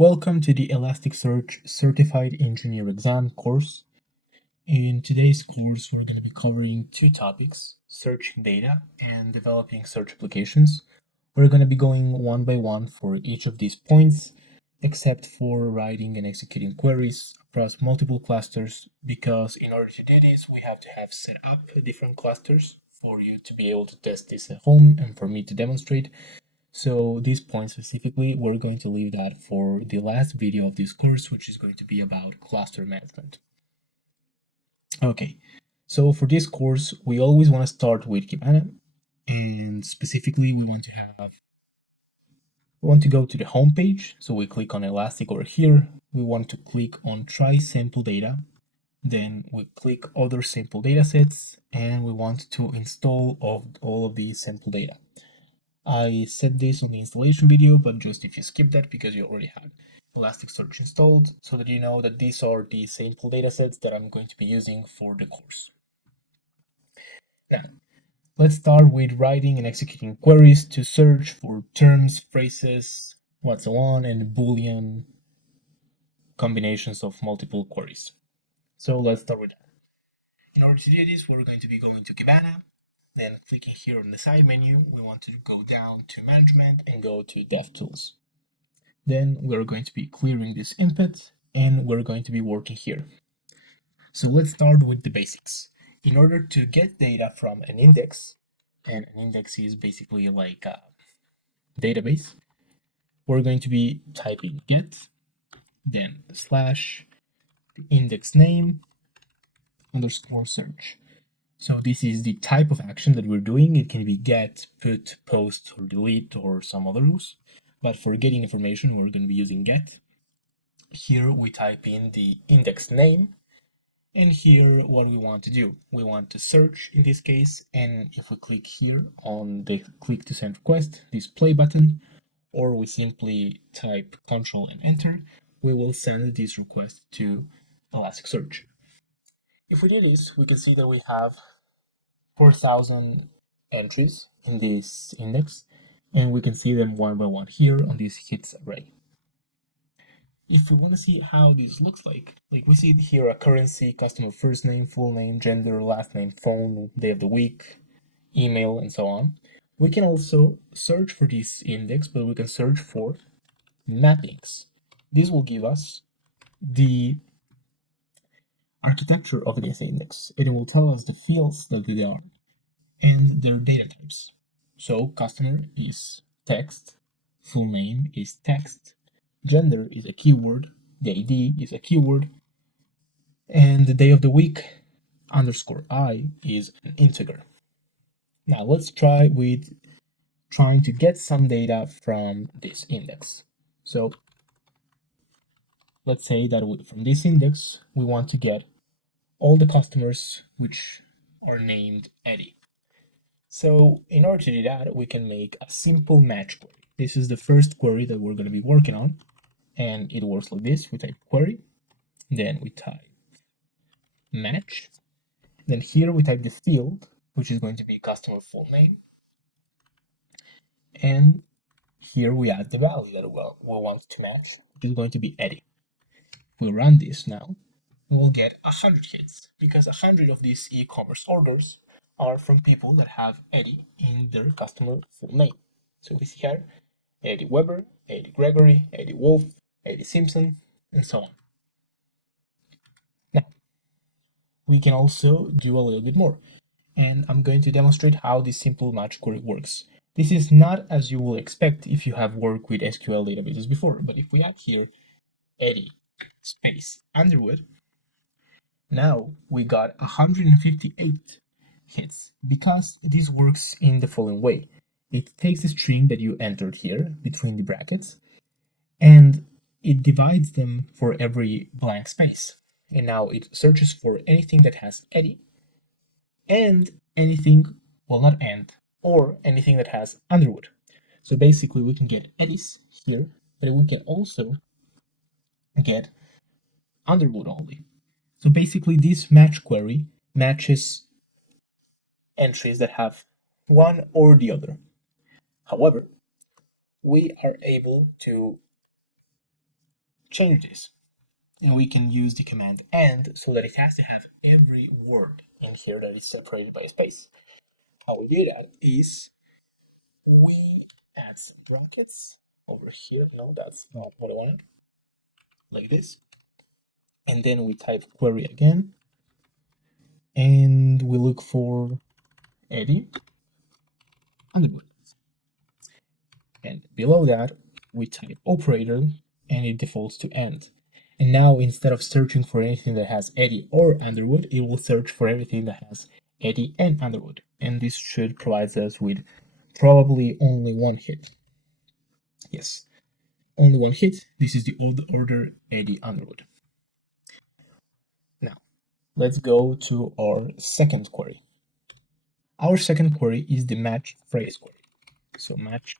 Welcome to the Elasticsearch Certified Engineer Exam course. In today's course, we're going to be covering two topics, searching data and developing search applications. We're going to be going one by one for each of these points, except for writing and executing queries across multiple clusters, because in order to do this, we have to have set up different clusters for you to be able to test this at home and for me to demonstrate. So this point specifically, we're going to leave that for the last video of this course, which is going to be about cluster management. Okay, so for this course, we always want to start with Kibana, and specifically we want to go to the home page. So we click on Elastic over here. We want to click on Try Sample Data. Then we click Other Sample Datasets, and we want to install all of these sample data. I said this on the installation video, but just if you skip that because you already have Elasticsearch installed, so that you know that these are the sample datasets that I'm going to be using for the course. Now, let's start with writing and executing queries to search for terms, phrases, what so on, and Boolean combinations of multiple queries. So let's start with that. In order to do this, we're going to be going to Kibana, then clicking here on the side menu, we want to go down to Management and go to DevTools. Then we're going to be clearing this input and we're going to be working here. So let's start with the basics. In order to get data from an index, and an index is basically like a database, we're going to be typing get, then slash the index name underscore search. So this is the type of action that we're doing. It can be get, put, post, or delete, or some others. But for getting information, we're going to be using get. Here we type in the index name, and here what we want to do. We want to search in this case, and if we click here on the click to send request, this play button, or we simply type Control and enter, we will send this request to Elasticsearch. If we do this, we can see that we have 4,000 entries in this index, and we can see them one by one here on this hits array. If we want to see how this looks like we see here a currency, customer first name, full name, gender, last name, phone, day of the week, email, and so on. We can also search for this index, but we can search for mappings. This will give us the architecture of this index. It will tell us the fields that they are and their data types. So customer is text, full name is text, gender is a keyword, the ID is a keyword, and the day of the week underscore I is an integer. Now let's try with trying to get some data from this index. So let's say that from this index, we want to get all the customers which are named Eddie. So in order to do that, we can make a simple match query. This is the first query that we're going to be working on, and it works like this. We type query, then we type match, then here we type the field, which is going to be customer full name, and here we add the value that we want to match, which is going to be Eddie. If we run this now, we will get 100 hits, because 100 of these e-commerce orders are from people that have Eddie in their customer full name. So we see here Eddie Weber, Eddie Gregory, Eddie Wolf, Eddie Simpson, and so on. Now, we can also do a little bit more, and I'm going to demonstrate how this simple match query works. This is not as you will expect if you have worked with SQL databases before, but if we add here Eddie space Underwood, now we got 158 hits, because this works in the following way. It takes the string that you entered here between the brackets, and it divides them for every blank space. And now it searches for anything that has Eddie and anything, well, not and, or anything that has Underwood. So basically we can get Eddies here, but we can also get Underwood only. So basically this match query matches entries that have one or the other. However, we are able to change this. And we can use the command AND so that it has to have every word in here that is separated by a space. How we do that is we add some brackets over here. No, that's not what I wanted. Like this. And then we type query again. And we look for Eddie Underwood. And below that, we type operator and it defaults to AND. And now instead of searching for anything that has Eddie or Underwood, it will search for everything that has Eddie and Underwood. And this should provide us with probably only one hit. Yes, only one hit. This is the old order Eddie Underwood. Now, let's go to our second query. Our second query is the match phrase query. So match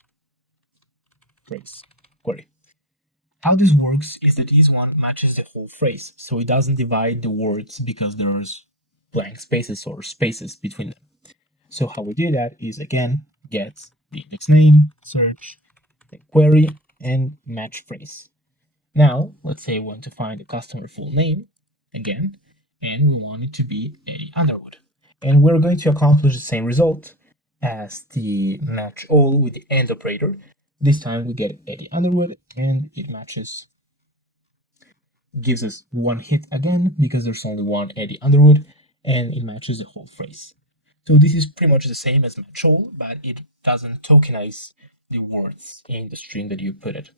phrase query. How this works is that this one matches the whole phrase, so it doesn't divide the words because there's blank spaces or spaces between them. So how we do that is again get the index name, search, the query, and match phrase. Now, let's say we want to find the customer full name again, and we want it to be Eddie Underwood. And we're going to accomplish the same result as the match all with the AND operator. This time we get Eddie Underwood and it matches, gives us one hit again because there's only one Eddie Underwood and it matches the whole phrase. So this is pretty much the same as match all, but it doesn't tokenize the words in the string that you put it.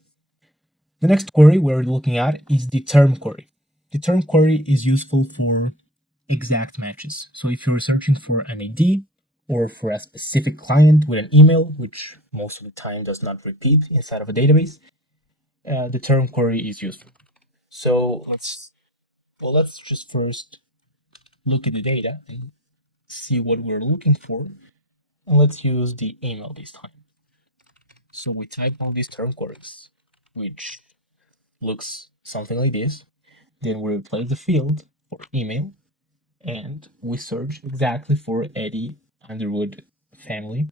The next query we're looking at is the term query. The term query is useful for exact matches. So if you're searching for an ID or for a specific client with an email, which most of the time does not repeat inside of a database, the term query is useful. So let's just first look at the data and see what we're looking for. And let's use the email this time. So we type all these term queries, which looks something like this. Then we replace the field for email and we search exactly for Eddie Underwood family.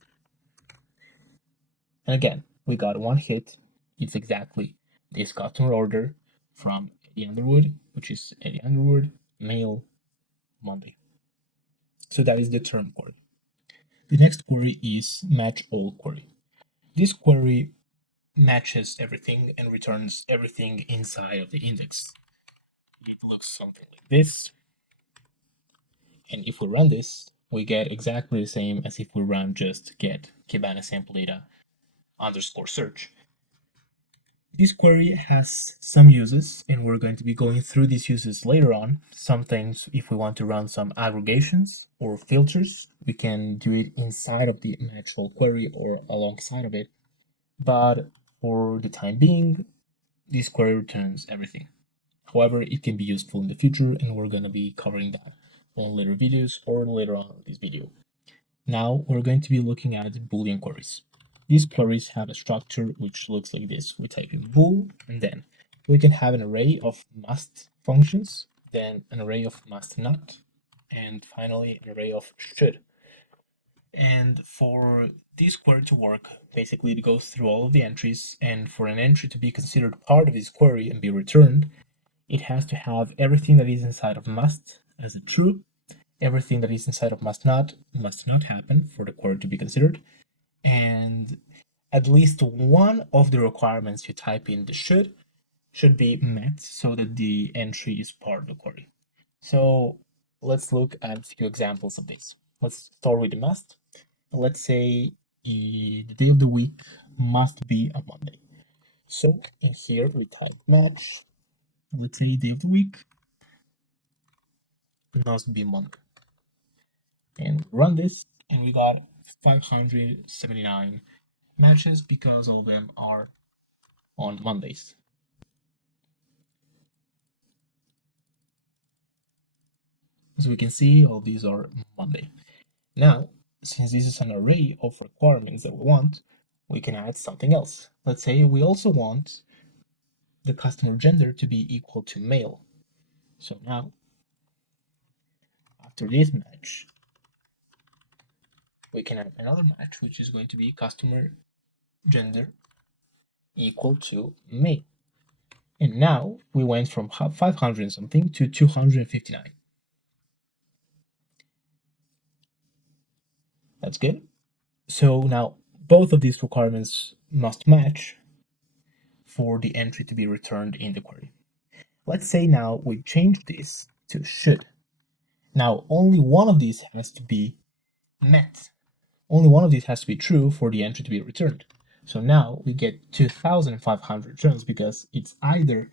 And again, we got one hit. It's exactly this customer order from Eddie Underwood, which is Eddie Underwood, mail, Monday. So that is the term query. The next query is match all query. This query matches everything and returns everything inside of the index. It looks something like this. And if we run this, we get exactly the same as if we run just get Kibana sample data underscore search. This query has some uses, and we're going to be going through these uses later on. Sometimes if we want to run some aggregations or filters, we can do it inside of the match all query or alongside of it. But for the time being, this query returns everything. However, it can be useful in the future, and we're going to be covering that on later videos or later on in this video. Now we're going to be looking at Boolean queries. These queries have a structure which looks like this. We type in bool, and then we can have an array of must functions, then an array of must not, and finally an array of should. And for this query to work, basically it goes through all of the entries, and for an entry to be considered part of this query and be returned, it has to have everything that is inside of must as a true, everything that is inside of must not happen for the query to be considered, and at least one of the requirements you type in the should be met so that the entry is part of the query. So let's look at a few examples of this. Let's start with the must. Let's say the day of the week must be a Monday. So in here we type match. Let's say day of the week must be Monday. And run this, and we got 579 matches because all of them are on Mondays. As we can see, all these are Monday. Now, since this is an array of requirements that we want, we can add something else. Let's say we also want the customer gender to be equal to male. So now, after this match, we can add another match, which is going to be customer gender equal to male. And now we went from 500 and something to 259. That's good. So now both of these requirements must match for the entry to be returned in the query. Let's say now we change this to should. Now only one of these has to be met. Only one of these has to be true for the entry to be returned. So now we get 2,500 returns because it's either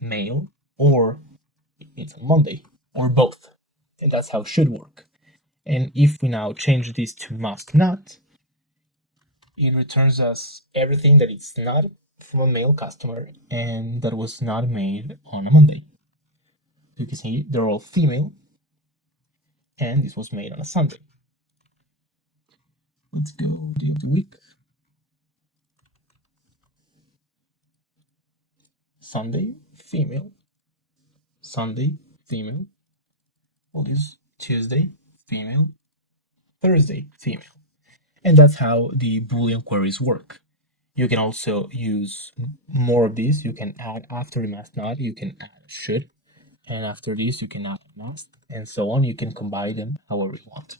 mail or it's on Monday or both. And that's how it should work. And if we now change this to must not, it returns us everything that it's not from a male customer and that was not made on a Monday. You can see they're all female and this was made on a Sunday. Let's go day of the week. Sunday, female. Sunday, female. We'll use Tuesday, female. Thursday, female. And that's how the Boolean queries work. You can also use more of these. You can add after the must not, you can add should, and after this you can add must, and so on. You can combine them however you want.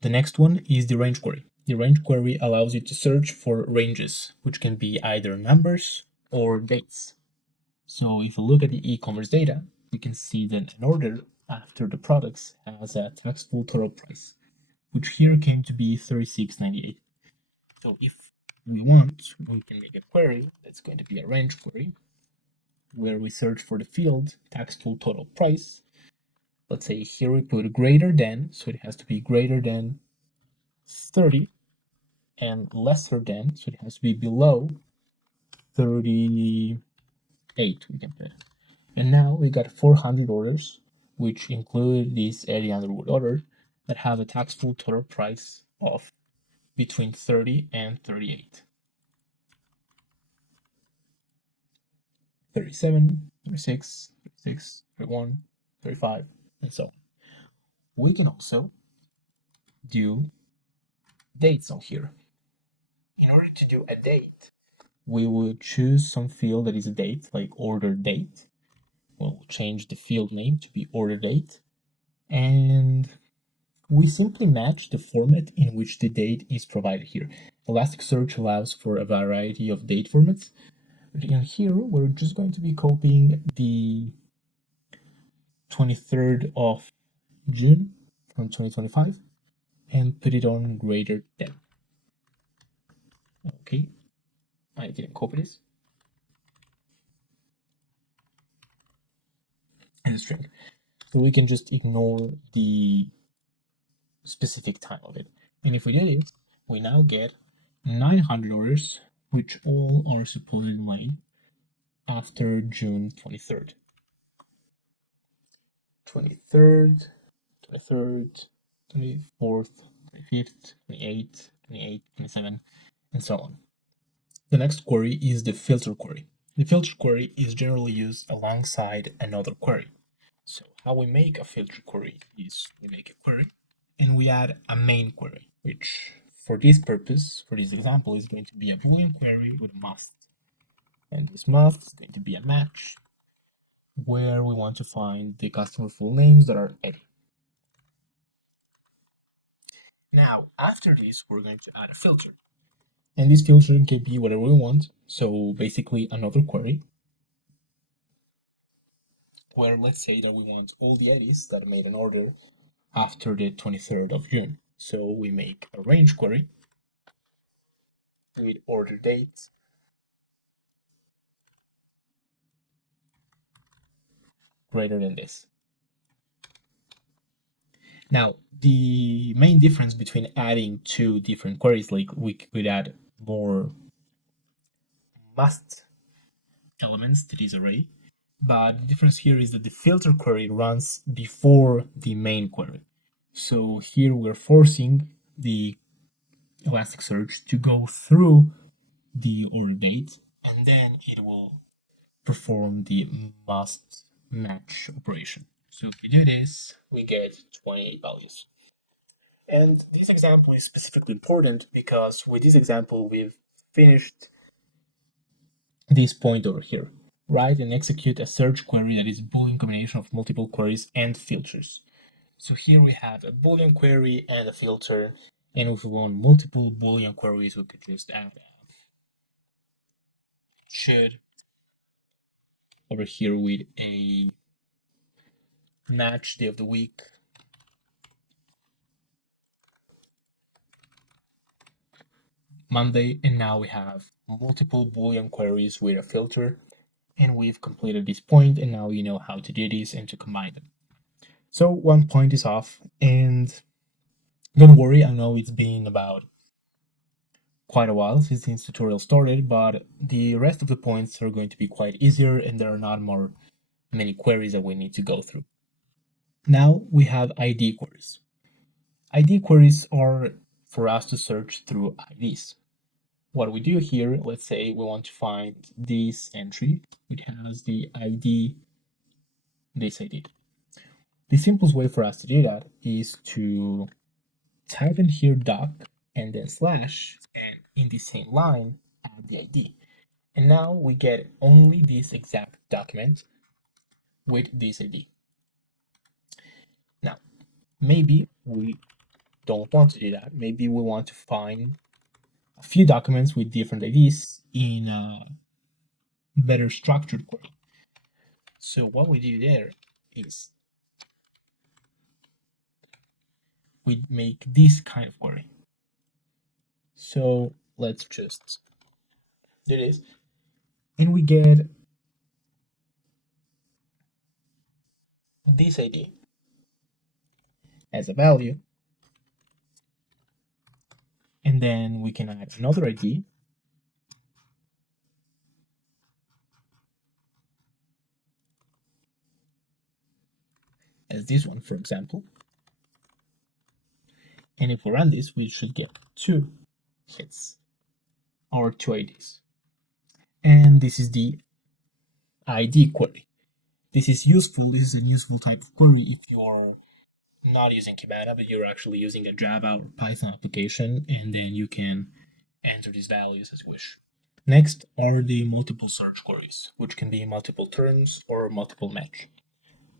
The next one is the range query. The range query allows you to search for ranges, which can be either numbers or dates. So if you look at the e-commerce data, you can see that an order after the products has a taxable total price, which here came to be $36.98. So if we want, we can make a query that's going to be a range query where we search for the field taxable total price. Let's say here we put greater than, so it has to be greater than 30 and lesser than, so it has to be below 38 we can put. And now we got 400 orders, which include this Eddie Underwood order that have a taxable total price of between 30 and 38. 37, 36, 36, 31, 35, and so on. We can also do dates on here. In order to do a date, we will choose some field that is a date, like order date. We'll change the field name to be order date. And we simply match the format in which the date is provided here. Elasticsearch allows for a variety of date formats. But in here, we're just going to be copying the 23rd of June from 2025 and put it on greater than. Okay, I didn't copy this. And string. So we can just ignore the specific time of it. And if we did it, we now get 900 orders, which all are supposedly after June 23rd. 23rd, 23rd, 24th, 25th, 28th, 28th, 27th, and so on. The next query is the filter query. The filter query is generally used alongside another query. So how we make a filter query is we make a query and we add a main query, which for this purpose, for this example, is going to be a Boolean query with must. And this must is going to be a match where we want to find the customer full names that are Eddie. Now, after this, we're going to add a filter. And this filter can be whatever we want. So basically another query where let's say that we want all the Eddies that made an order after the 23rd of June. So we make a range query with order date greater than this. Now, the main difference between adding two different queries, like we could add more must elements to this array, but the difference here is that the filter query runs before the main query. So here we're forcing the Elasticsearch to go through the order date, and then it will perform the must match operation. So if we do this, we get 28 values. And this example is specifically important because with this example, we've finished this point over here. write and execute a search query that is a Boolean combination of multiple queries and filters. So here we have a Boolean query and a filter, and if we want multiple Boolean queries, we could just add should over here with a match day of the week, Monday, and now we have multiple Boolean queries with a filter, and we've completed this point, and now you know how to do this and to combine them. So one point is off, and don't worry, I know it's been about quite a while since this tutorial started, but the rest of the points are going to be quite easier, and there are not many queries that we need to go through. Now we have ID queries. ID queries are for us to search through IDs. What we do here, let's say we want to find this entry, which has the ID, this ID. The simplest way for us to do that is to type in here doc and then slash, and in the same line, add the ID. And now we get only this exact document with this ID. Now, maybe we don't want to do that. Maybe we want to find a few documents with different IDs in a better structured query. So what we do there is we make this kind of query. So let's just do this, and we get this ID as a value, and then we can add another ID as this one, for example. And if we run this, we should get 2 hits or 2 IDs. And this is the ID query. This is useful. This is a useful type of query if you're not using Kibana, but you're actually using a Java or Python application, and then you can enter these values as you wish. Next are the multiple search queries, which can be multiple terms or multiple match.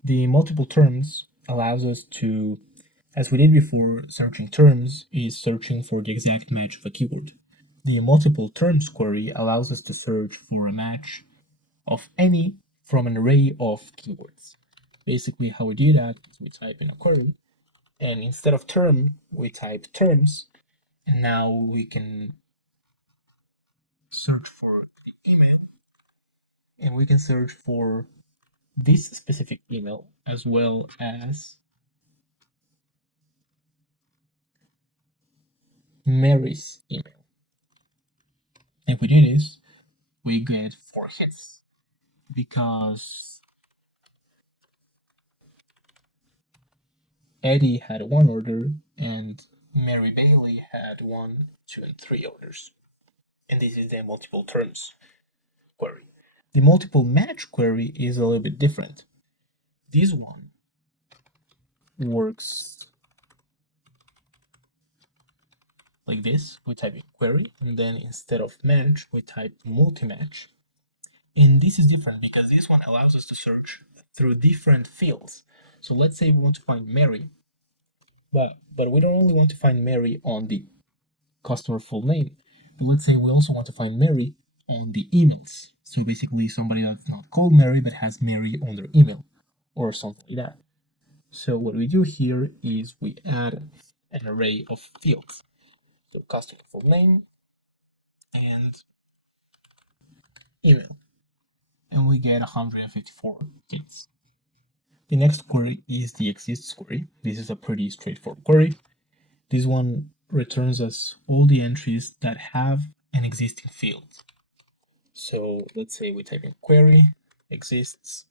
The multiple terms allows us to, as we did before searching terms, is searching for the exact match of a keyword. The multiple terms query allows us to search for a match of any from an array of keywords. Basically, how we do that is we type in a query, and instead of term, we type terms, and now we can search for the email, and we can search for this specific email as well as Mary's email. And if we do this, we get 4 hits because Eddie had 1 order and Mary Bailey had 1, 2, and 3 orders. And this is the multiple terms query. The multiple match query is a little bit different. This one works like this. We type in query, and then instead of match, we type multi-match. And this is different because this one allows us to search through different fields. So let's say we want to find Mary, but we don't only want to find Mary on the customer full name. But let's say we also want to find Mary on the emails. So basically somebody that's not called Mary but has Mary on their email or something like that. So what we do here is we add an array of fields. So customer full name and email. And we get 154 hits. The next query is the exists query. This is a pretty straightforward query. This one returns us all the entries that have an existing field. So let's say we type in query exists,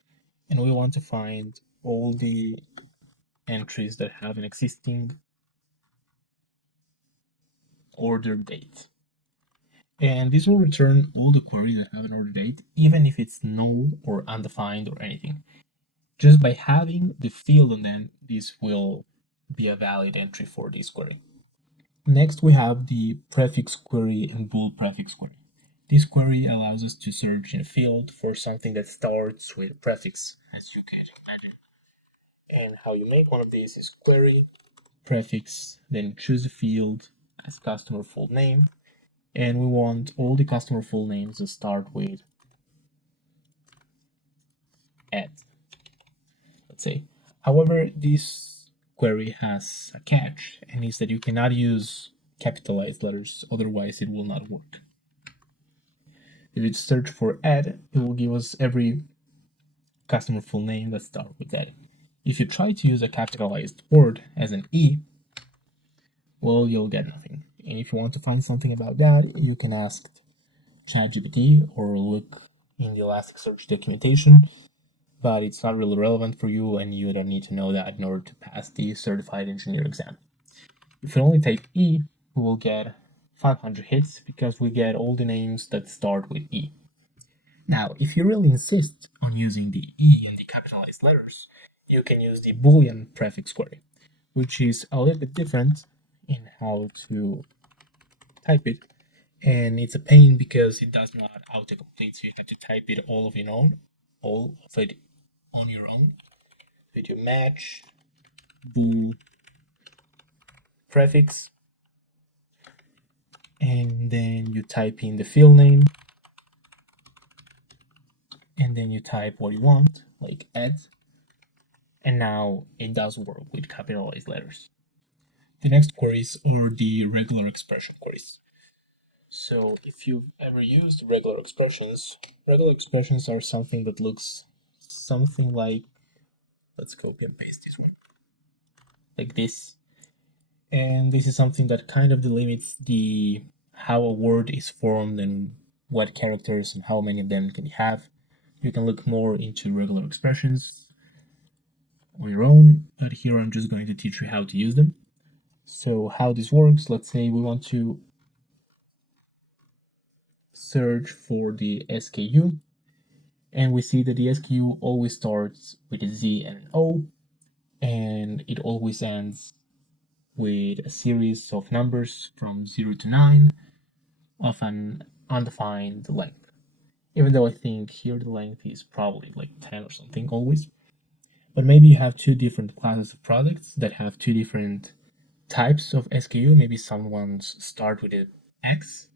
and we want to find all the entries that have an existing order date. And this will return all the queries that have an order date, even if it's null or undefined or anything. Just by having the field on them, this will be a valid entry for this query. Next, we have the prefix query and bool prefix query. This query allows us to search in a field for something that starts with a prefix, as you can imagine. And how you make one of these is query, prefix, then choose a field as customer full name. And we want all the customer full names to start with Ed, let's say. However, this query has a catch, and is that you cannot use capitalized letters, otherwise it will not work. If you search for Ed, it will give us every customer full name that starts with Ed. If you try to use a capitalized word as an E, well, you'll get nothing. And if you want to find something about that, you can ask ChatGPT or look in the Elasticsearch documentation, but it's not really relevant for you and you don't need to know that in order to pass the certified engineer exam. If you only type E, we will get 500 hits because we get all the names that start with E. Now, if you really insist on using the E and the capitalized letters, you can use the Boolean prefix query, which is a little bit different in how to type it, and it's a pain because it does not autocomplete, so you have to type it all of it on your own. With your match bool prefix, and then you type in the field name, and then you type what you want, like Ed, and now it does work with capitalized letters. The next queries are the regular expression queries. So if you've ever used regular expressions are something that looks something like, let's copy and paste this one, like this. And this is something that kind of delimits how a word is formed and what characters and how many of them can you have. You can look more into regular expressions on your own, but here I'm just going to teach you how to use them. So how this works, let's say we want to search for the SKU, and we see that the SKU always starts with a Z and an O, and it always ends with a series of numbers from 0 to 9 of an undefined length. Even though I think here the length is probably like 10 or something always. But maybe you have two different classes of products that have two different types of SKU. Maybe some ones start with an X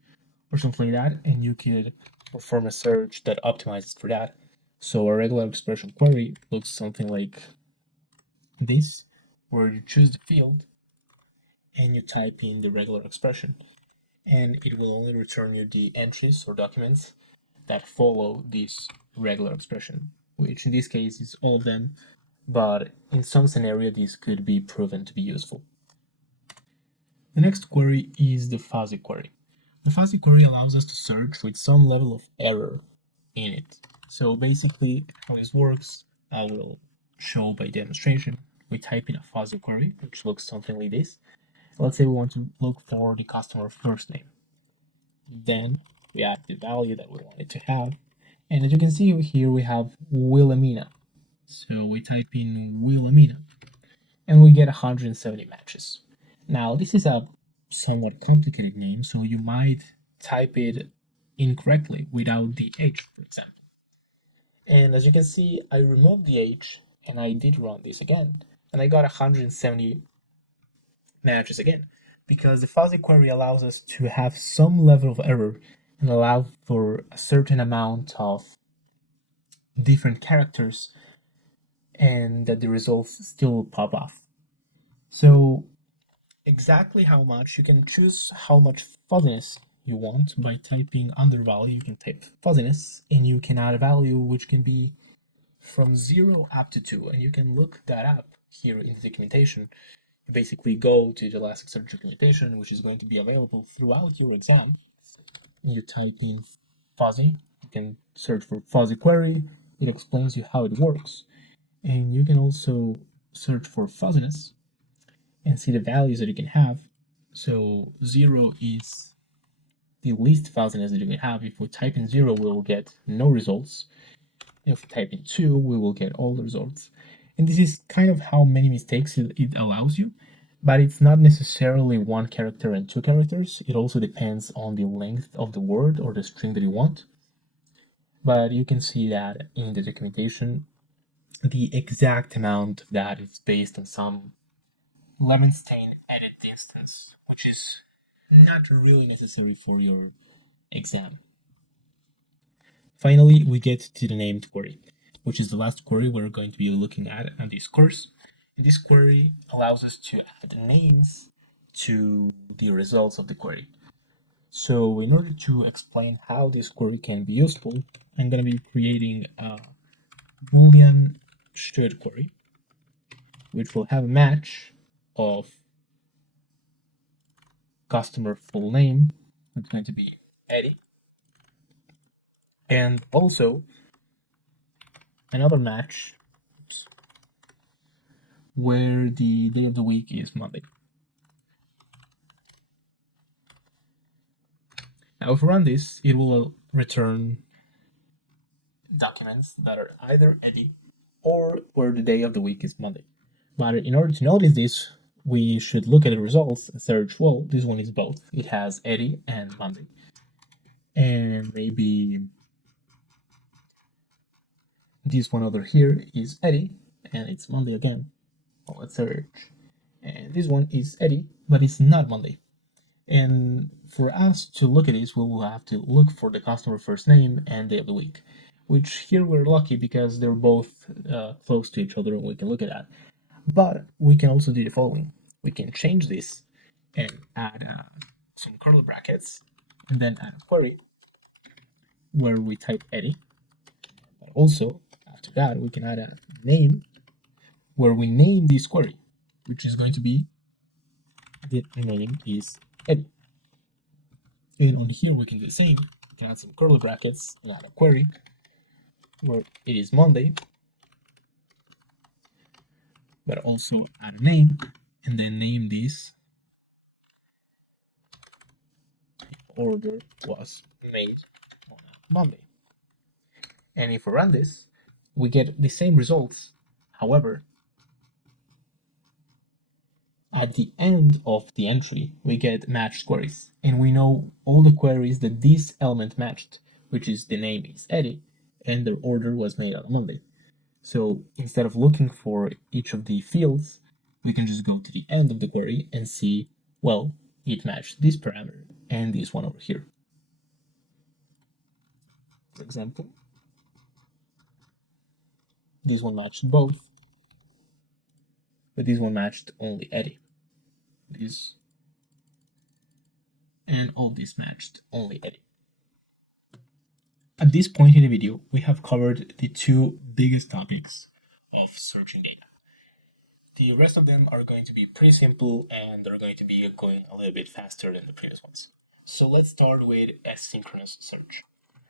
or something like that, and you could perform a search that optimizes for that. So a regular expression query looks something like this, where you choose the field and you type in the regular expression, and it will only return you the entries or documents that follow this regular expression, which in this case is all of them, but in some scenario this could be proven to be useful. The next query is the fuzzy query. The fuzzy query allows us to search with some level of error in it. So basically how this works, I will show by demonstration. We type in a fuzzy query, which looks something like this. Let's say we want to look for the customer first name. Then we add the value that we want it to have. And as you can see here, we have Wilhelmina. So we type in Wilhelmina and we get 170 matches. Now, this is a somewhat complicated name, so you might type it incorrectly without the H, for example. And as you can see, I removed the H and I did run this again, and I got 170 matches again, because the fuzzy query allows us to have some level of error and allow for a certain amount of different characters and that the results still pop off. So exactly how much, you can choose how much fuzziness you want by typing under value. You can type fuzziness and you can add a value which can be from 0 up to 2, and you can look that up here in the documentation. You basically go to the Elasticsearch documentation, which is going to be available throughout your exam. You type in fuzzy, you can search for fuzzy query, it explains you how it works. And you can also search for fuzziness and see the values that you can have. So 0 is the least fuzziness that you can have. If we type in 0, we will get no results. If we type in 2, we will get all the results. And this is kind of how many mistakes it allows you, but it's not necessarily one character and two characters. It also depends on the length of the word or the string that you want. But you can see that in the documentation, the exact amount of that is based on some Levenstein edit distance, which is not really necessary for your exam. Finally, we get to the named query, which is the last query we're going to be looking at on this course. This query allows us to add names to the results of the query. So in order to explain how this query can be useful, I'm going to be creating a Boolean should query, which will have a match of customer full name. It's going to be Eddie, and also another match where the day of the week is Monday. Now, if we run this, it will return documents that are either Eddie or where the day of the week is Monday. But in order to notice this, we should look at the results and search, well, this one is both. It has Eddie and Monday. And maybe this one over here is Eddie and it's Monday again. Well, let's search. And this one is Eddie, but it's not Monday. And for us to look at this, we will have to look for the customer first name and day of the week, which here we're lucky because they're both close to each other and we can look at that. But we can also do the following. We can change this and add some curly brackets and then add a query where we type Eddie. But also, after that, we can add a name where we name this query, which is going to be, the name is Eddie. And on here, we can do the same. We can add some curly brackets and add a query where it is Monday, but also add a name and then name this order was made on Monday. And if we run this, we get the same results. However, at the end of the entry, we get matched queries, and we know all the queries that this element matched, which is the name is Eddie, and their order was made on Monday. So instead of looking for each of the fields, we can just go to the end of the query and see, well, it matched this parameter and this one over here. For example, this one matched both, but this one matched only Eddie. This and all this matched only Eddie. At this point in the video, we have covered the two biggest topics of searching data. The rest of them are going to be pretty simple and they're going to be going a little bit faster than the previous ones. So let's start with asynchronous search.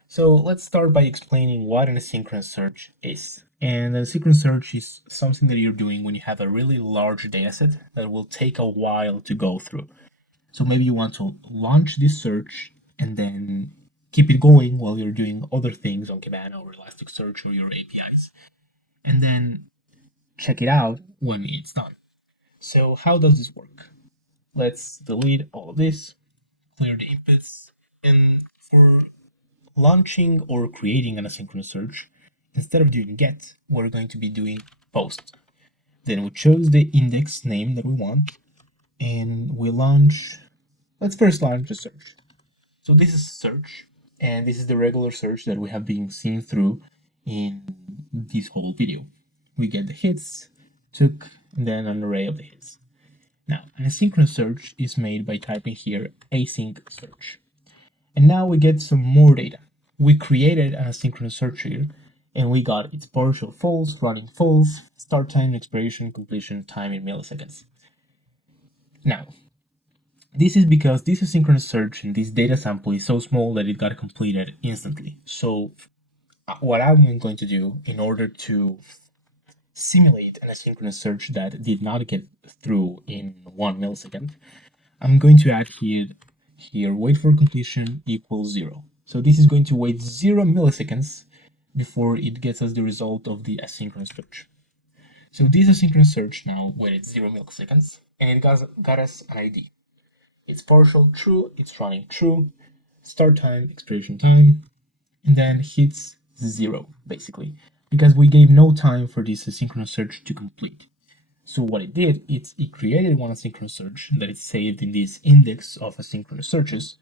So let's start by explaining what an asynchronous search is. And an asynchronous search is something that you're doing when you have a really large dataset that will take a while to go through. So maybe you want to launch this search and then keep it going while you're doing other things on Kibana or Elasticsearch or your APIs. And then check it out when it's done. So how does this work? Let's delete all of this, clear the inputs, and for launching or creating an asynchronous search, instead of doing get, we're going to be doing post. Then we choose the index name that we want, and we launch. Let's first launch the search. So this is search, and this is the regular search that we have been seeing through in this whole video. We get the hits, took, and then an array of the hits. Now, an asynchronous search is made by typing here async search. And now we get some more data. We created an asynchronous search here, and we got its partial false, running false, start time, expiration, completion time in milliseconds. Now, this is because this asynchronous search and this data sample is so small that it got completed instantly. So what I'm going to do in order to simulate an asynchronous search that did not get through in 1 millisecond, I'm going to add here wait for completion equals 0. So this is going to wait 0 milliseconds before it gets us the result of the asynchronous search. So this asynchronous search now waited 0 milliseconds and it got us an ID. It's partial true, it's running true, start time, expiration time, and then hits 0 basically, because we gave no time for this asynchronous search to complete. So what it did, it created one asynchronous search that is saved in this index of asynchronous searches,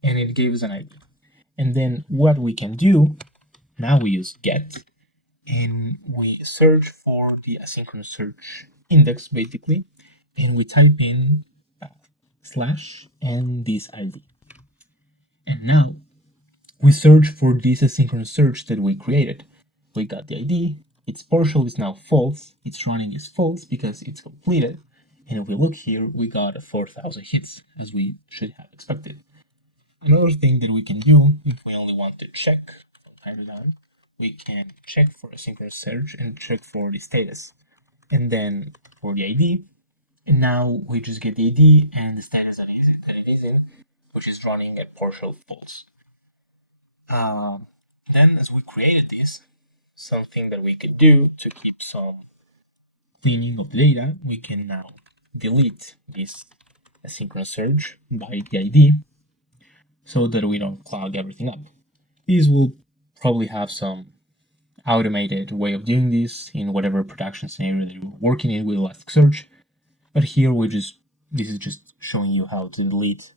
and it gave us an ID. And then what we can do, now we use get, and we search for the asynchronous search index basically, and we type in slash and this ID. And now we search for this asynchronous search that we created. We got the ID, its partial is now false, it's running as false because it's completed, and if we look here, we got 4,000 hits, as we should have expected. Another thing that we can do, if we only want to check from time to time, we can check for asynchronous search and check for the status, and then for the ID, and now we just get the ID and the status that it is in, which is running at partial false. Then as we created this, something that we could do to keep some cleaning of the data, we can now delete this asynchronous search by the ID so that we don't clog everything up. These will probably have some automated way of doing this in whatever production scenario that you're working in with Elasticsearch, but here this is just showing you how to delete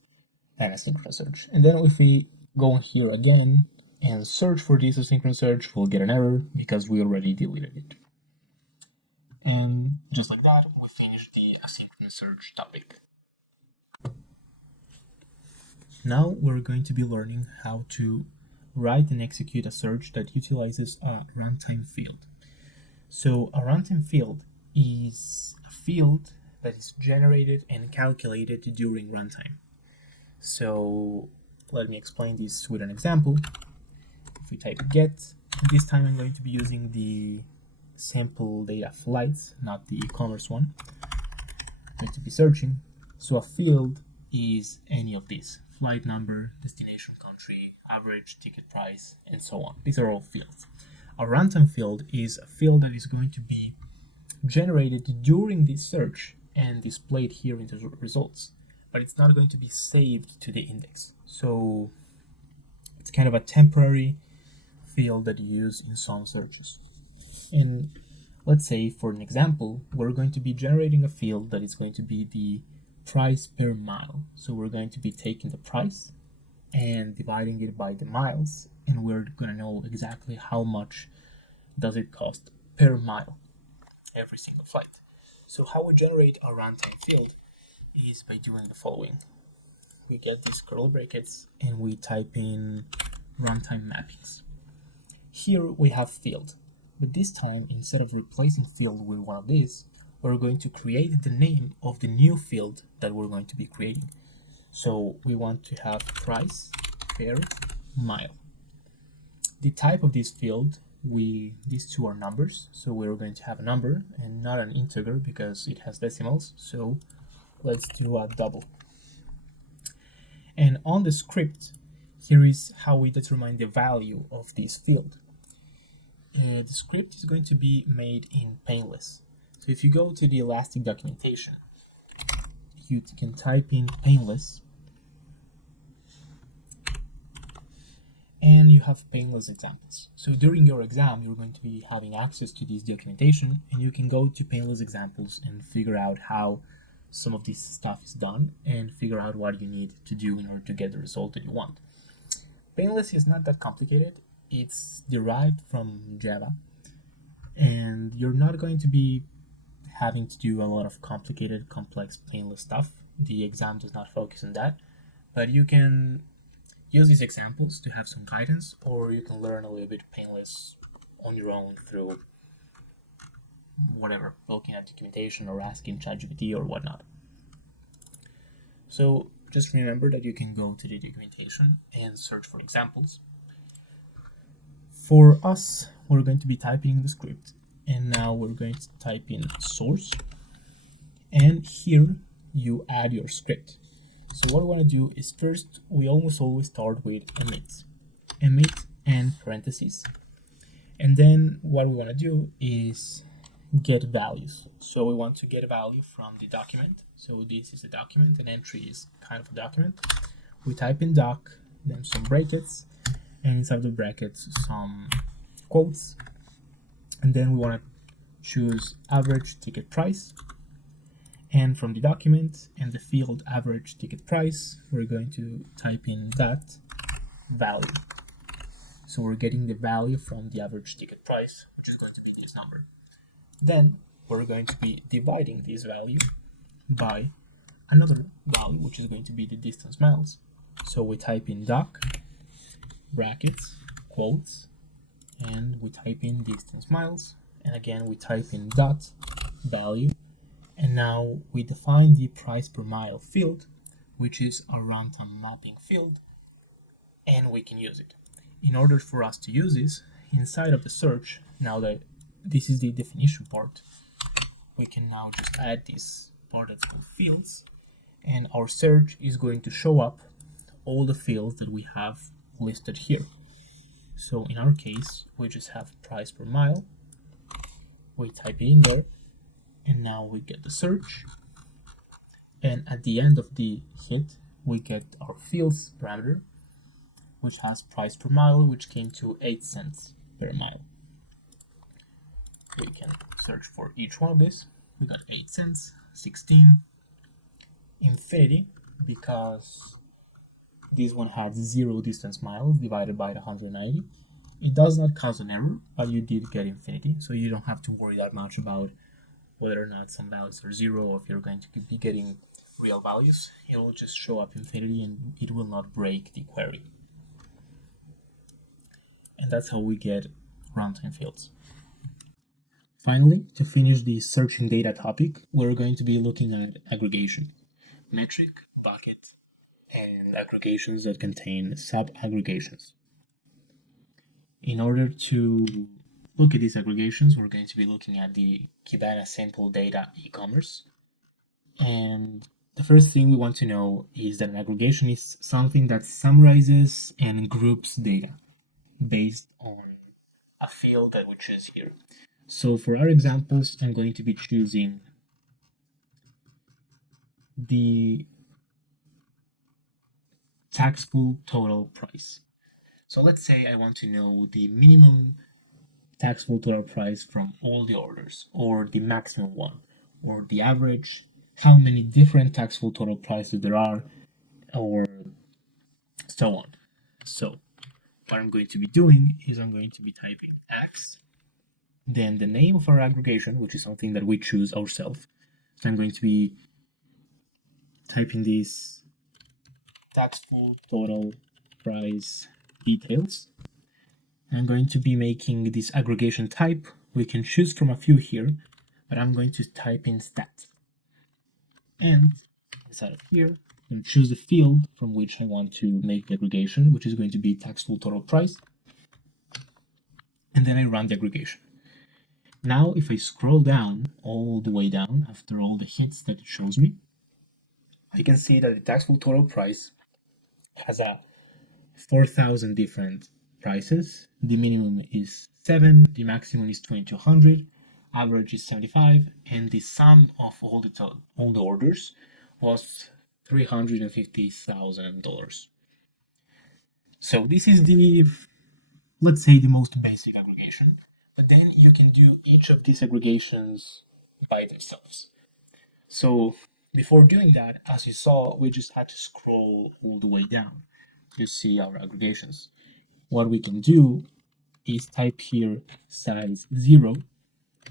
an asynchronous search. And then if we go here again and search for this asynchronous search, we'll get an error because we already deleted it. And just like that, we finished the asynchronous search topic. Now we're going to be learning how to write and execute a search that utilizes a runtime field. So a runtime field is a field that is generated and calculated during runtime. So let me explain this with an example. If we type get, this time I'm going to be using the sample data flights, not the e-commerce one. I'm going to be searching. So a field is any of these: flight number, destination country, average ticket price, and so on. These are all fields. A runtime field is a field that is going to be generated during this search and displayed here in the results, but it's not going to be saved to the index. So it's kind of a temporary field that you use in some searches. And let's say, for an example, we're going to be generating a field that is going to be the price per mile. So we're going to be taking the price and dividing it by the miles, and we're going to know exactly how much does it cost per mile every single flight. So how we generate a runtime field is by doing the following. We get these curly brackets and we type in runtime mappings. Here we have field, but this time, instead of replacing field with one of these, we're going to create the name of the new field that we're going to be creating. So we want to have price per mile. The type of this field, these two are numbers, so we're going to have a number and not an integer because it has decimals. So let's do a double. And on the script, here is how we determine the value of this field. The script is going to be made in Painless. So if you go to the Elastic documentation, you can type in Painless, and you have Painless examples. So during your exam, you're going to be having access to this documentation, and you can go to Painless examples and figure out how some of this stuff is done and figure out what you need to do in order to get the result that you want. Painless is not that complicated. It's derived from Java, and you're not going to be having to do a lot of complicated, complex Painless stuff. The exam does not focus on that, but you can use these examples to have some guidance, or you can learn a little bit Painless on your own through whatever, looking at documentation or asking ChatGPT or whatnot. So just remember that you can go to the documentation and search for examples. For us, we're going to be typing the script, and now we're going to type in source, and here you add your script. So what we want to do is, first, we almost always start with emit and parentheses, and then what we want to do is get values. So we want to get a value from the document. So this is a document, an entry is kind of a document. We type in doc, then some brackets, and inside the brackets some quotes, and then we want to choose average ticket price, and from the document and the field average ticket price we're going to type in that value. So we're getting the value from the average ticket price, which is going to be this number. Then we're going to be dividing this value by another value, which is going to be the distance miles. So we type in doc, brackets, quotes, and we type in distance miles, and again we type in dot value, and now we define the price per mile field, which is a runtime mapping field, and we can use it. In order for us to use this inside of the search, now that this is the definition part, we can now just add this part that's called fields, and our search is going to show up all the fields that we have listed here. So in our case, we just have price per mile. We type it in there, and now we get the search. And at the end of the hit, we get our fields parameter, which has price per mile, which came to 8 cents per mile. We can search for each one of these. We got 8 cents, 16, infinity, because this one had 0 distance miles divided by the 190. It does not cause an error, but you did get infinity, so you don't have to worry that much about whether or not some values are 0 or if you're going to be getting real values. It will just show up infinity and it will not break the query. And that's how we get runtime fields. Finally, to finish the searching data topic, we're going to be looking at aggregation, metric, bucket, and aggregations that contain sub-aggregations. In order to look at these aggregations, we're going to be looking at the Kibana sample data e-commerce. And the first thing we want to know is that an aggregation is something that summarizes and groups data based on a field that we choose here. So for our examples, I'm going to be choosing the taxable total price. So let's say I want to know the minimum taxable total price from all the orders, or the maximum one, or the average, how many different taxable total prices there are, or so on. So what I'm going to be doing is I'm going to be typing X, then the name of our aggregation, which is something that we choose ourselves. So I'm going to be typing this taxable total price details. I'm going to be making this aggregation type. We can choose from a few here, but I'm going to type in stat. And inside of here, I'm going to choose the field from which I want to make the aggregation, which is going to be taxable total price. And then I run the aggregation. Now, if I scroll down, all the way down, after all the hits that it shows me, I can see that the taxable total price has a 4,000 different prices. The minimum is 7, the maximum is 2,200, average is 75, and the sum of all the orders was $350,000. So this is the, let's say, the most basic aggregation. But then you can do each of these aggregations by themselves. So before doing that, as you saw, we just had to scroll all the way down to see our aggregations. What we can do is type here size 0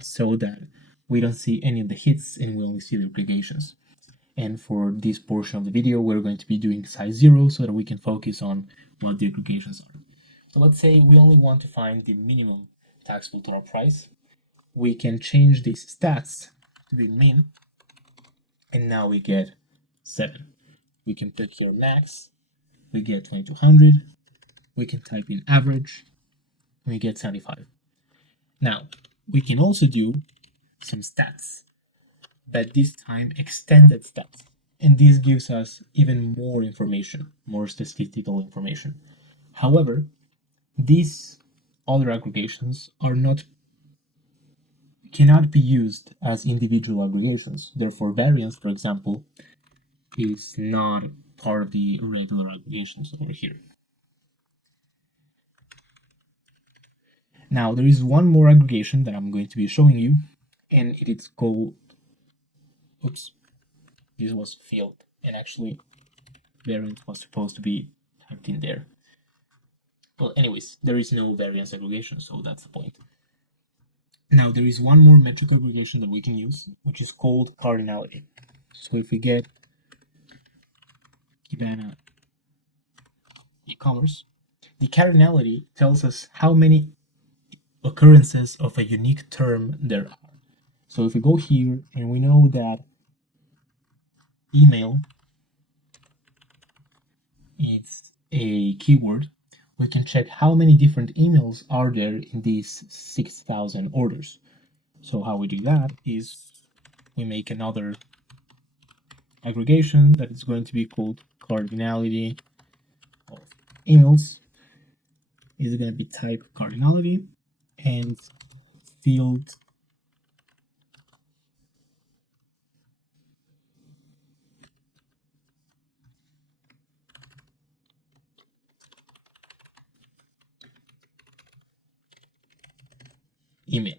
so that we don't see any of the hits and we only see the aggregations. And for this portion of the video, we're going to be doing size 0 so that we can focus on what the aggregations are. So let's say we only want to find the minimum taxable total price. We can change these stats to be min, and now we get 7. We can put here max, we get 2,200. We can type in average, and we get 75. Now, we can also do some stats, but this time extended stats. And this gives us even more information, more statistical information. However, these other aggregations are not cannot be used as individual aggregations. Therefore, variance, for example, is not part of the regular aggregations over here. Now, there is one more aggregation that I'm going to be showing you, and it is called, oops, this was field, and actually variance was supposed to be typed in there. Well, anyways, there is no variance aggregation, so that's the point. Now, there is one more metric aggregation that we can use, which is called cardinality. So if we get Kibana e-commerce, the cardinality tells us how many occurrences of a unique term there are. So if we go here and we know that email is a keyword, we can check how many different emails are there in these 6,000 orders. So how we do that is we make another aggregation that is going to be called cardinality of emails. Is going to be type cardinality and field email.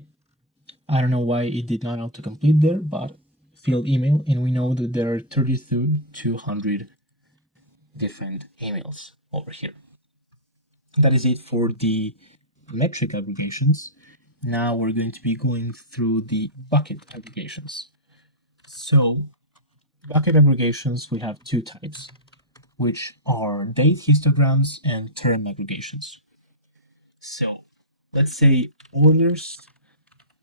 I don't know why it did not autocomplete there, but field email, and we know that there are 3200 different emails over here. That is it for the metric aggregations. Now we're going to be going through the bucket aggregations. So bucket aggregations, we have two types, which are date histograms and term aggregations. So let's say orders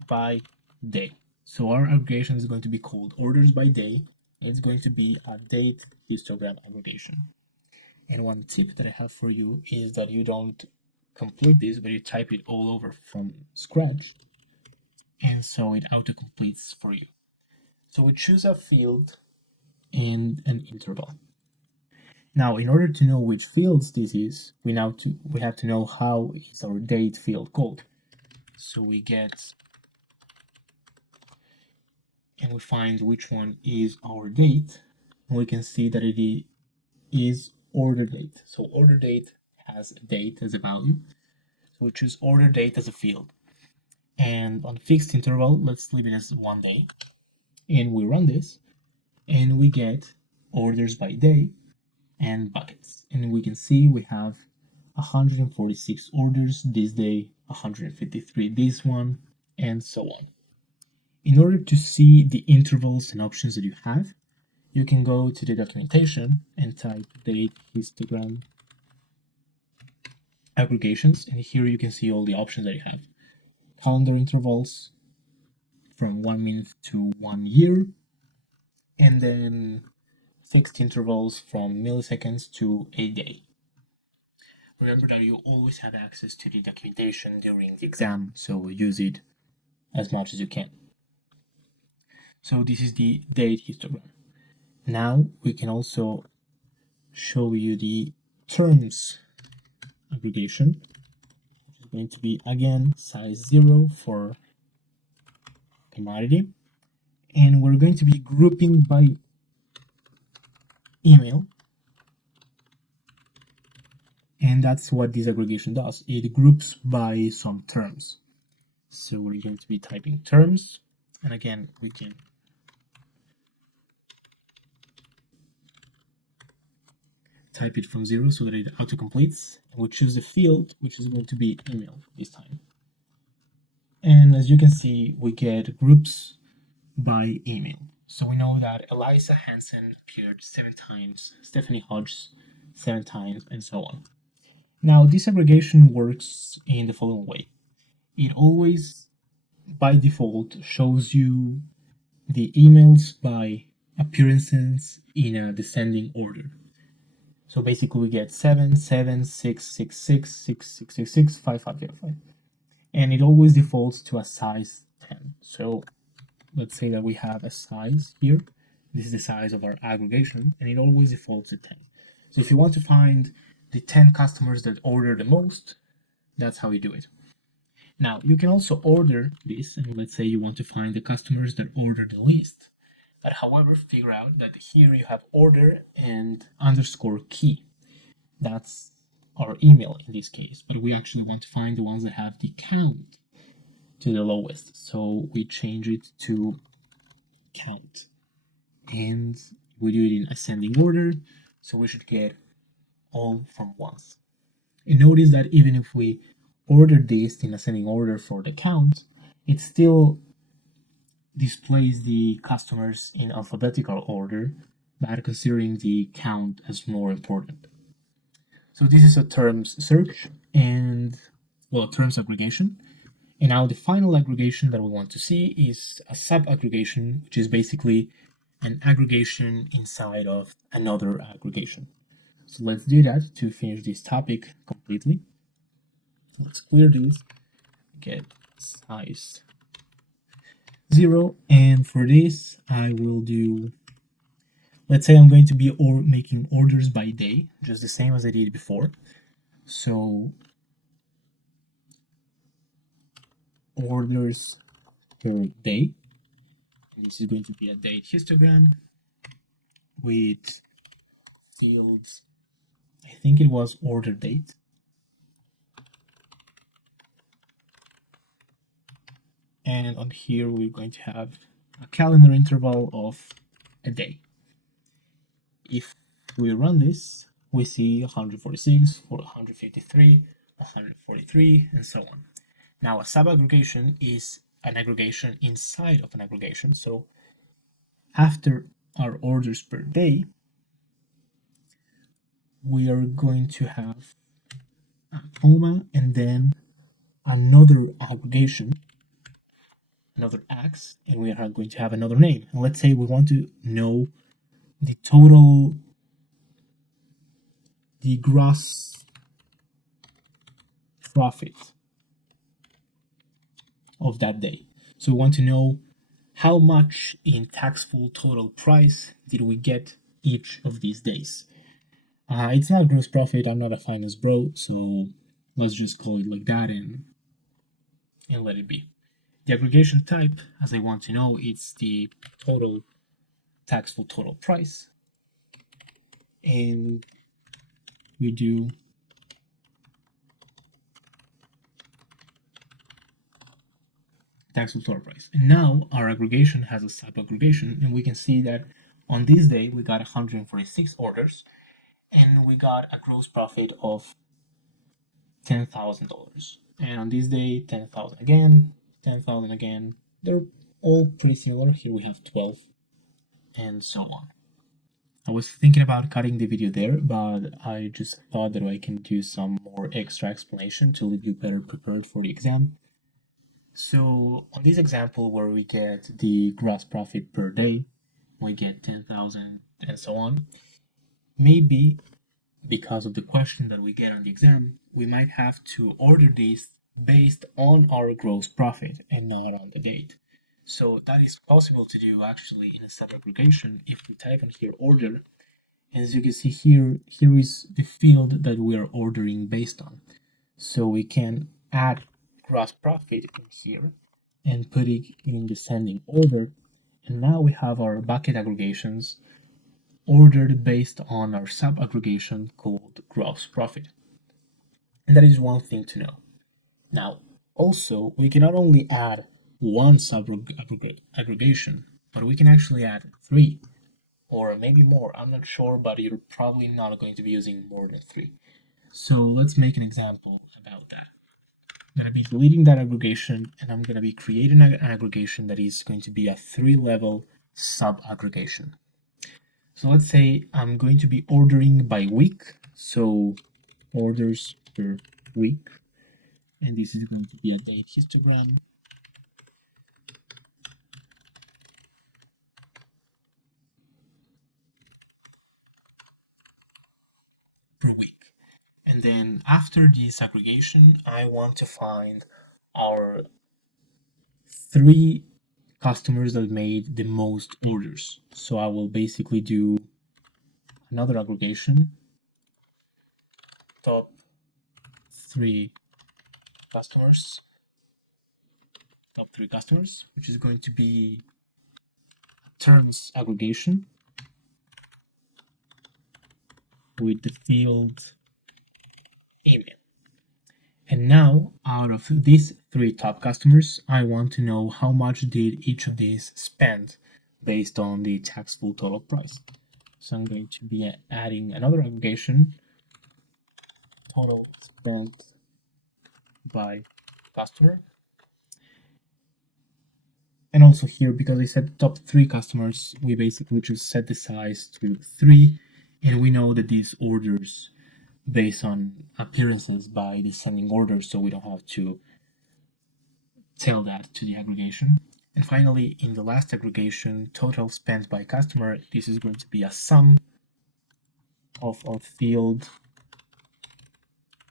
by day. So our aggregation is going to be called orders by day. It's going to be a date histogram aggregation. And one tip that I have for you is that you don't complete this, but you type it all over from scratch, and so it auto-completes for you. So we choose a field and an interval. Now, in order to know which fields this is, we have to know how is our date field called. So we get and we find which one is our date, and we can see that it is order date. So order date has a date as a value, so we choose order date as a field. And on fixed interval, let's leave it as 1 day, and we run this, and we get orders by day and buckets. And we can see we have 146 orders this day, 153 this one, and so on. In order to see the intervals and options that you have, you can go to the documentation and type date histogram aggregations, and here you can see all the options that you have. Calendar intervals from 1 minute to 1 year, and then fixed intervals from milliseconds to a day. Remember that you always have access to the documentation during the exam, so use it as much as you can. So this is the date histogram. Now we can also show you the terms aggregation, which is going to be again size 0 for commodity, and we're going to be grouping by email, and that's what this aggregation does. It groups by some terms. So we're going to be typing terms, and again we can type it from 0 so that it auto-completes, and we choose the field, which is going to be email this time. And as you can see, we get groups by email. So we know that Eliza Hansen appeared 7 times, Stephanie Hodges 7 times, and so on. Now, this aggregation works in the following way. It always, by default, shows you the emails by appearances in a descending order. So basically we get 7, 7, 6, 6, 6, 6, 6, 6, 6, 5, 5, 5, 5. And it always defaults to a size 10. So let's say that we have a size here. This is the size of our aggregation, and it always defaults to 10. So if you want to find the 10 customers that order the most, that's how you do it. Now, you can also order this, and let's say you want to find the customers that order the least. But however, figure out that here you have order and underscore key. That's our email in this case, but we actually want to find the ones that have the count to the lowest. So we change it to count, and we do it in ascending order. So we should get all from once. And notice that even if we order this in ascending order for the count, it still displays the customers in alphabetical order, but considering the count as more important. So this is a terms search and, well, terms aggregation. And now the final aggregation that we want to see is a sub-aggregation, which is basically an aggregation inside of another aggregation. So let's do that to finish this topic completely. Let's clear this, get size 0, and for this I will do, let's say I'm going to be making orders by day, just the same as I did before. So orders per day, and this is going to be a date histogram with fields, I think it was order date, and on here we're going to have a calendar interval of a day. If we run this, we see 146, 153, 143, and so on. Now, a sub-aggregation is an aggregation inside of an aggregation. So after our orders per day, we are going to have a comma and then another aggregation, another X, and we are going to have another name. And let's say we want to know the total, the gross profit of that day. So we want to know how much in taxable total price did we get each of these days. It's not gross profit, I'm not a finance bro, so let's just call it like that and let it be. The aggregation type, as I want to know, it's the total taxable total price, and we do taxable total price. And now our aggregation has a sub-aggregation, and we can see that on this day we got 146 orders, and we got a gross profit of $10,000. And on this day, 10,000 again, 10,000 again. They're all pretty similar. Here we have 12, and so on. I was thinking about cutting the video there, but I just thought that I can do some more extra explanation to leave you better prepared for the exam. So on this example where we get the gross profit per day, we get 10,000 and so on, maybe because of the question that we get on the exam, we might have to order this based on our gross profit and not on the date. So that is possible to do actually in a sub-aggregation if we type on here order. And as you can see here is the field that we are ordering based on. So we can add gross profit in here and put it in descending order. And now we have our bucket aggregations ordered based on our sub-aggregation called gross profit. And that is one thing to know. Now, also, we can not only add one sub-aggregation, but we can actually add 3, or maybe more. I'm not sure, but you're probably not going to be using more than 3. So let's make an example about that. I'm going to be deleting that aggregation, and I'm going to be creating an aggregation that is going to be a 3-level sub-aggregation. So let's say I'm going to be ordering by week, so orders per week, and this is going to be a date histogram. Per week. And then after this aggregation, I want to find our 3 customers that made the most orders. So I will basically do another aggregation, top 3 customers, top 3 customers, which is going to be terms aggregation with the field email. And now, out of these 3 top customers, I want to know how much did each of these spend based on the taxable total price. So I'm going to be adding another aggregation, total spent by customer. And also here, because I said top 3 customers, we basically just set the size to 3, and we know that these orders based on appearances by descending order, so we don't have to tell that to the aggregation. And finally, in the last aggregation, total spent by customer, this is going to be a sum of our field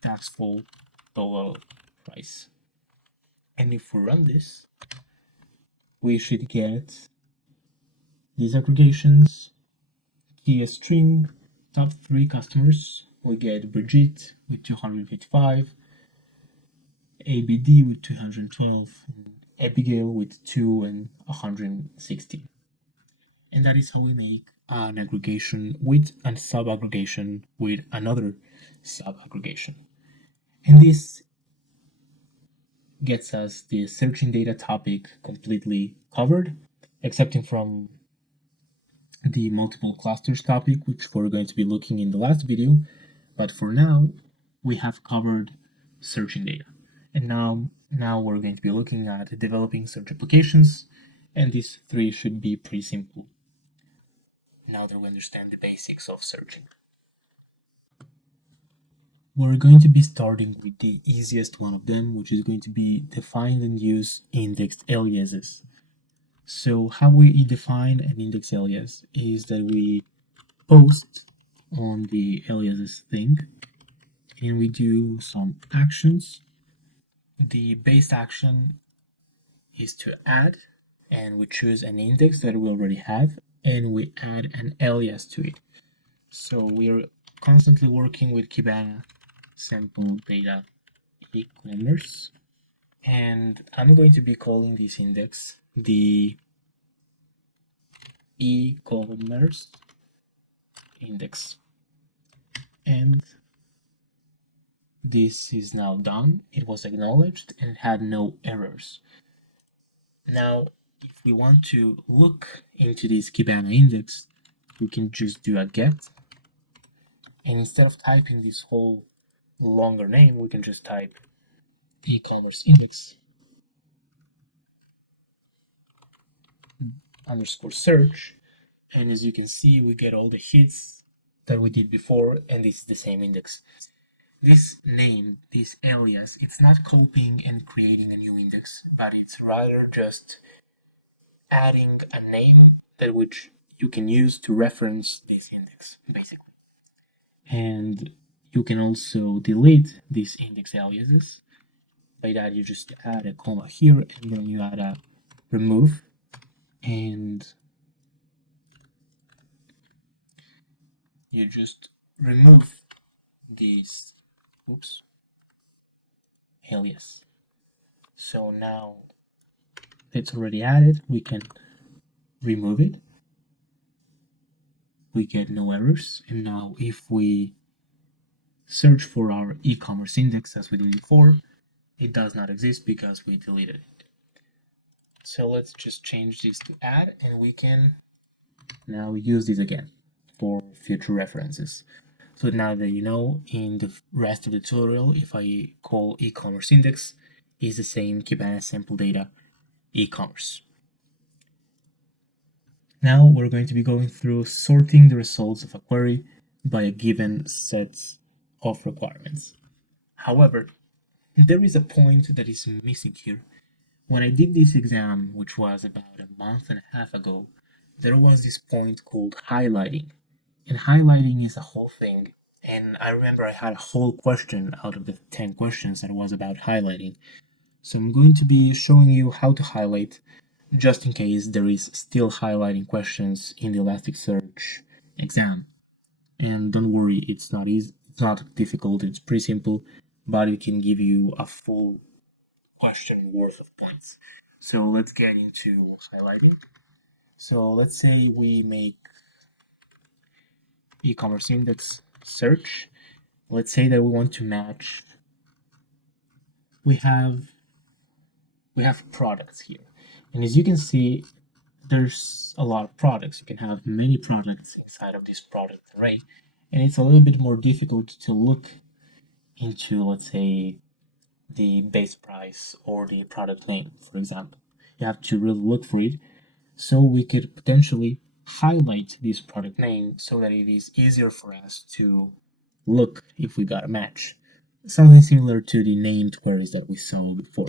taxable total price. And if we run this, we should get these aggregations, key string, top 3 customers. We get Brigitte with 255, ABD with 212, and Abigail with 2 and 160. And that is how we make an aggregation with a sub-aggregation with another sub-aggregation. And this gets us the searching data topic completely covered, excepting from the multiple clusters topic, which we're going to be looking in the last video. But for now, we have covered searching data. And now we're going to be looking at developing search applications, and these 3 should be pretty simple now that we understand the basics of searching. We're going to be starting with the easiest one of them, which is going to be define and use indexed aliases. So how we define an index alias is that we post on the aliases thing, and we do some actions. The base action is to add, and we choose an index that we already have, and we add an alias to it. So we're constantly working with Kibana sample data e-commerce, and I'm going to be calling this index the e-commerce index. And this is now done. It was acknowledged and it had no errors. Now, if we want to look into this Kibana index, we can just do a get, and instead of typing this whole longer name, we can just type e-commerce index underscore search, and as you can see, we get all the hits that we did before, and this is the same index. This name, this alias, it's not copying and creating a new index, but it's rather just adding a name that which you can use to reference this index, basically. And you can also delete these index aliases. By that, you just add a comma here, and then you add a remove, and you just remove these alias. So now it's already added, we can remove it. We get no errors, and now if we search for our e-commerce index as we did before, it does not exist because we deleted it. So let's just change this to add, and we can now use this again for future references. So now that you know, in the rest of the tutorial, if I call e-commerce index, is the same Kibana sample data e-commerce. Now we're going to be going through sorting the results of a query by a given set of requirements. However, there is a point that is missing here. When I did this exam, which was about a month and a half ago, there was this point called highlighting. And highlighting is a whole thing. And I remember I had a whole question out of the 10 questions that was about highlighting. So I'm going to be showing you how to highlight, just in case there is still highlighting questions in the Elasticsearch exam. And don't worry, it's not easy, it's not difficult, it's pretty simple, but it can give you a full question worth of points. So let's get into highlighting. So let's say we make e-commerce index search. Let's say that we want to match. We have products here, and as you can see, there's a lot of products. You can have many products inside of this product array, and it's a little bit more difficult to look into, let's say, the base price or the product name, for example. You have to really look for it. So we could potentially highlight this product name so that it is easier for us to look if we got a match. Something similar to the named queries that we saw before.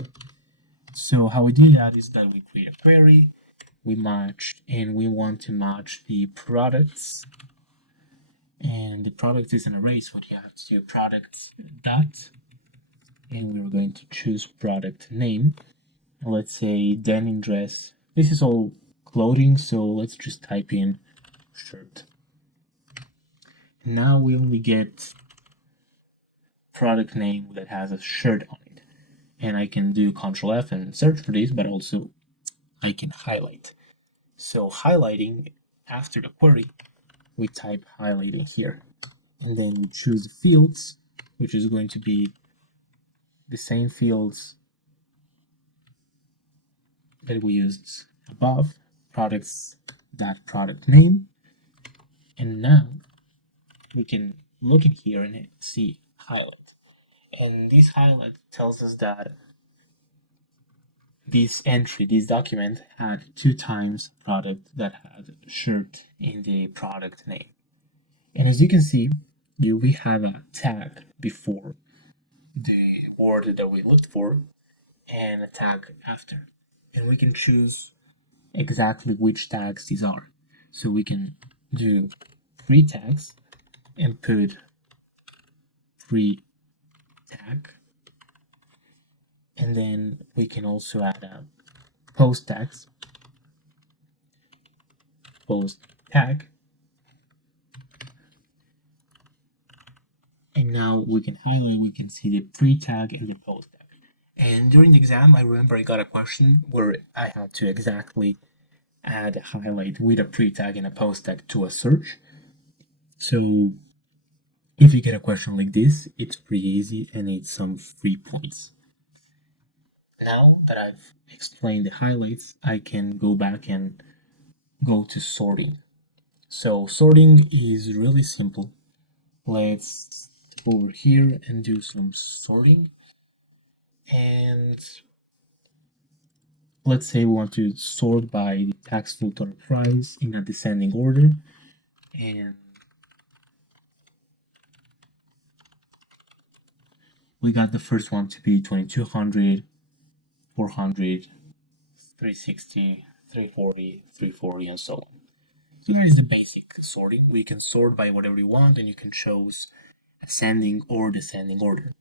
So how we do that is that we create a query, we match, and we want to match the products. And the product is an array, so you have to do products dot, and we're going to choose product name. Let's say denim dress. This is all clothing, so let's just type in shirt. Now we only get product name that has a shirt on it. And I can do Control F and search for this, but also I can highlight. So highlighting, after the query, we type highlighting here. And then we choose the fields, which is going to be the same fields that we used above, products, that product name. And now we can look in here and see highlight. And this highlight tells us that this entry, this document, had 2 times product that had shirt in the product name. And as you can see, we have a tag before the word that we looked for and a tag after. And we can choose exactly which tags these are. So we can do 3 tags and put 3 tag. And then we can also add a post tags, post tag. And now we can highlight, we can see the pre tag and the post tag. And during the exam, I remember I got a question where I had to exactly add a highlight with a pre tag and a post tag to a search. So if you get a question like this, it's pretty easy and it's some free points. Now that I've explained the highlights, I can go back and go to sorting. So sorting is really simple. Let's go over here and do some sorting. And let's say we want to sort by the tax full total price in a descending order. And we got the first one to be 2200, 400, 360, 340, 340, and so on. So here's the basic sorting. We can sort by whatever you want, and you can choose ascending or descending order.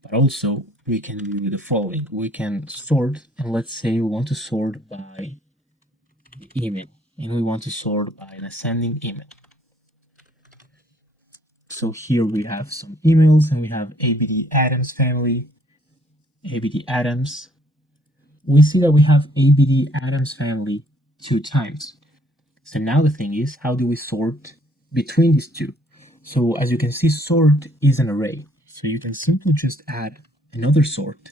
But also, we can do the following. We can sort, and let's say we want to sort by the email, and we want to sort by an ascending email. So here we have some emails, and we have ABD Adams family, ABD Adams. We see that we have ABD Adams family 2 times. So now the thing is, how do we sort between these two? So as you can see, sort is an array. So you can simply just add another sort.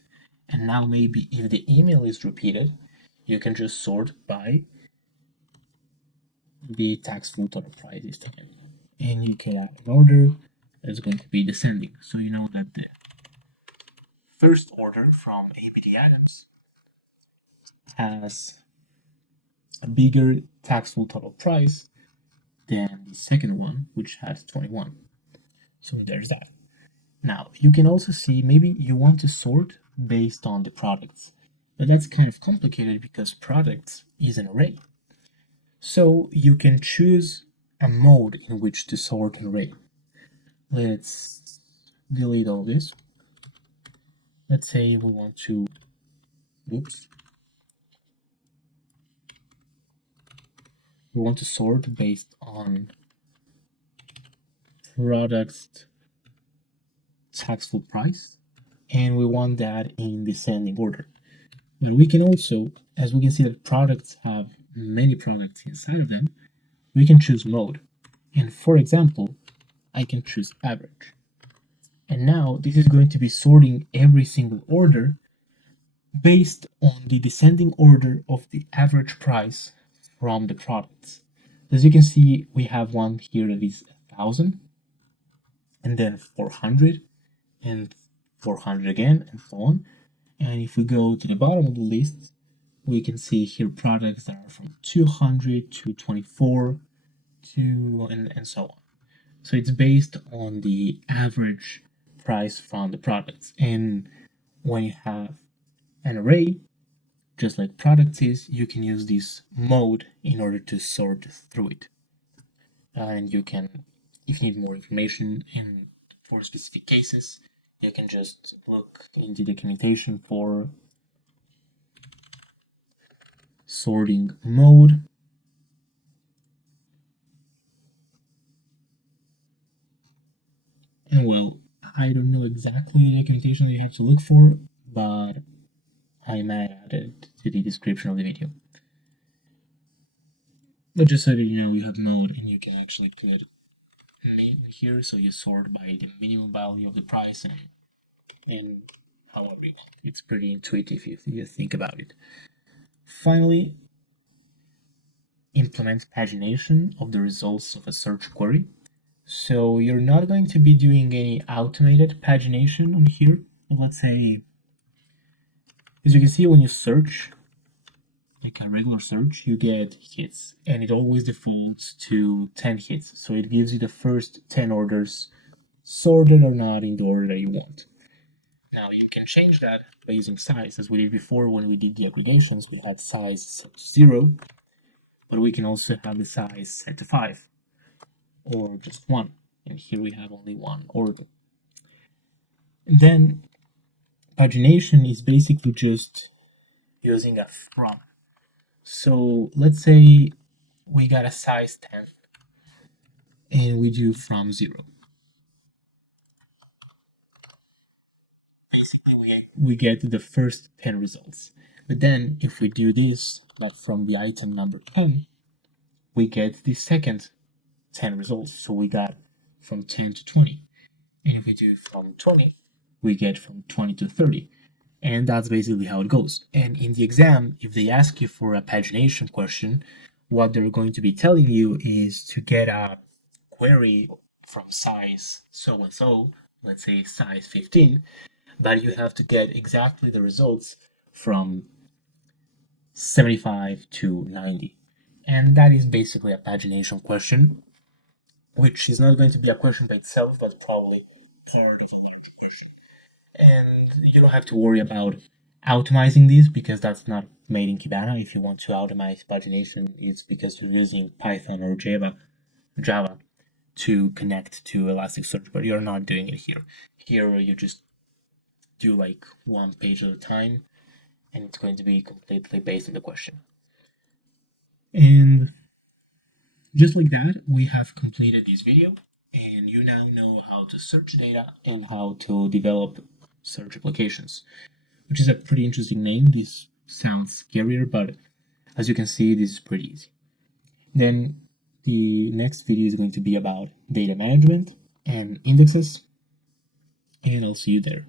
And now maybe if the email is repeated, you can just sort by the tax full total price this time. And you can add an order that's going to be descending. So you know that the first order from ABD Adams has a bigger tax full total price than the second one, which has 21. So there's that. Now, you can also see maybe you want to sort based on the products, but that's kind of complicated because products is an array. So you can choose a mode in which to sort an array. Let's delete all this. Let's say we want to, oops, we want to sort based on products tax full price, and we want that in descending order. But we can also, as we can see that products have many products inside of them, we can choose mode. And for example, I can choose average. And now this is going to be sorting every single order based on the descending order of the average price from the products. As you can see, we have one here that is 1,000, and then 400, and 400 again, and so on. And if we go to the bottom of the list, we can see here products that are from 200 to 24 to and so on. So it's based on the average price from the products. And when you have an array, just like products is, you can use this mode in order to sort through it. And you can, if you need more information in for specific cases, you can just look in the documentation for sorting mode. And well, I don't know exactly the documentation that you have to look for, but I might add it to the description of the video. But just so that you know, you have mode and you can actually put min here, so you sort by the minimum value of the price and however you want. It's pretty intuitive if you think about it. Finally, implement pagination of the results of a search query. So you're not going to be doing any automated pagination on here. Let's say, as you can see, when you search, like a regular search, you get hits, and it always defaults to 10 hits. So it gives you the first 10 orders, sorted or not in the order that you want. Now you can change that by using size, as we did before when we did the aggregations. We had size set to 0, but we can also have the size set to 5 or just 1. And here we have only one order. And then pagination is basically just using a from. So let's say we got a size 10 and we do from 0. Basically we get the first 10 results. But then if we do this, like from the item number 10, we get the second 10 results. So we got from 10 to 20. And if we do from 20, we get from 20 to 30. And that's basically how it goes. And in the exam, if they ask you for a pagination question, what they're going to be telling you is to get a query from size so and so, let's say size 15, but you have to get exactly the results from 75 to 90. And that is basically a pagination question, which is not going to be a question by itself, but probably part of a larger question. And you don't have to worry about automizing this because that's not made in Kibana. If you want to automate pagination, it's because you're using Python or Java to connect to Elasticsearch, but you're not doing it here. Here you just do like one page at a time, and it's going to be completely based on the question. And just like that, we have completed this video, and you now know how to search data and how to develop search applications, which is a pretty interesting name. This sounds scarier, but as you can see, this is pretty easy. Then the next video is going to be about data management and indexes, and I'll see you there.